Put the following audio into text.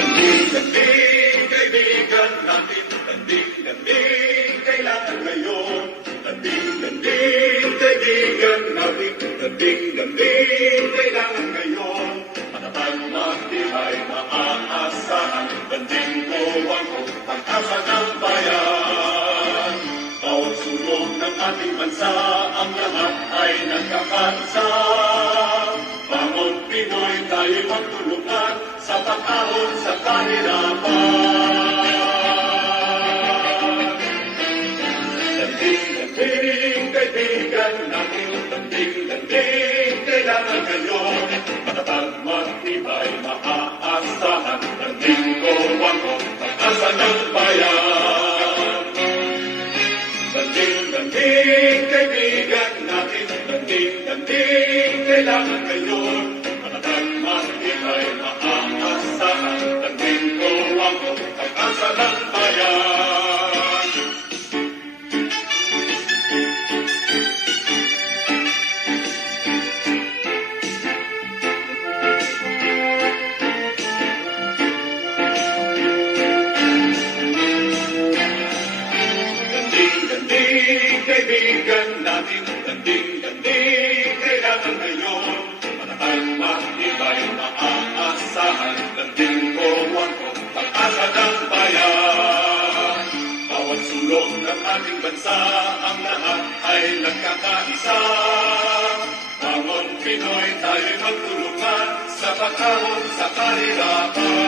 Landing-landing, kaibigan natin, landing-landing, kailangan ngayon. Landing-landing, kaibigan natin, landing-landing, kailangan ngayon. Matatag, matibay, maaasahan, landing ko ang pag-asa ng bayan. Bawat sulok ng ating bansa, ang lahat ay nagkakaisa. Bangon Pinoy, tayo magtulungan sa pag-ahon sa kahirapan. Landing-landing, kaibigan natin, landing-landing, kailangan ngayon. Matatag, matibay, maaasahan, landing ko ang pag-asa ng bayan. Landing-landing, kaibigan natin, landing-landing, kailangan ngayon. Matatag, matibay, maaasahan, landing ko ang pag-asa ng bayan. Landing-landing, kaibigan natin, landing-landing, kailangan ngayon. Matatag, matibay, maaasahan, landing ko ang pag-asa ng bayan. Bawat sulok ng ating bansa, ang lahat ay nagkakaisa. Bangon Pinoy, tayo magtulungan sa pag-ahon sa kahirapan.